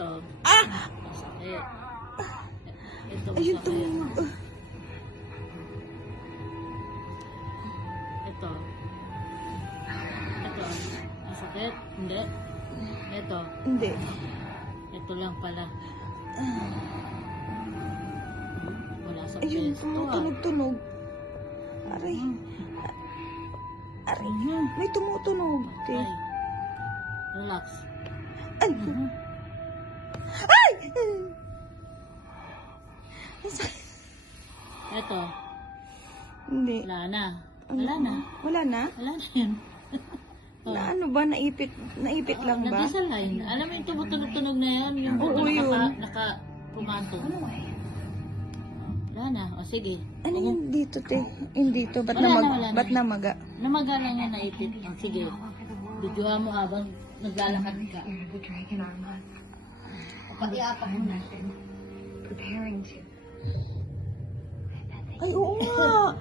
Ito. Ah! Masakit. Ito Ayun, masakit. tumunog. Ito. Ito. Masakit? Hindi. Ito. Hindi. Ito lang pala. Wala sa Ayun, pesto. tumutunog-tunog. Aray. Aray. May tumutunog. Ay. Relax. Ay! Ay! Ito. Hindi. Wala na. Wala na. Wala na? Wala na yan. Na ano ba? Naipit lang ba? Nag-desalign. Alam mo yung tumutunog-tunog na yan? Yung Oo, yun. naka-pumanto. Wala na. O sige. Ano yung dito, te? Yung dito. Ba't Wala na, wala na. ba't namaga? Namaga lang yan naipit. O sige. Videohan mo habang naglalakad ka. Pag-iapak mo na. Ay, oo nga!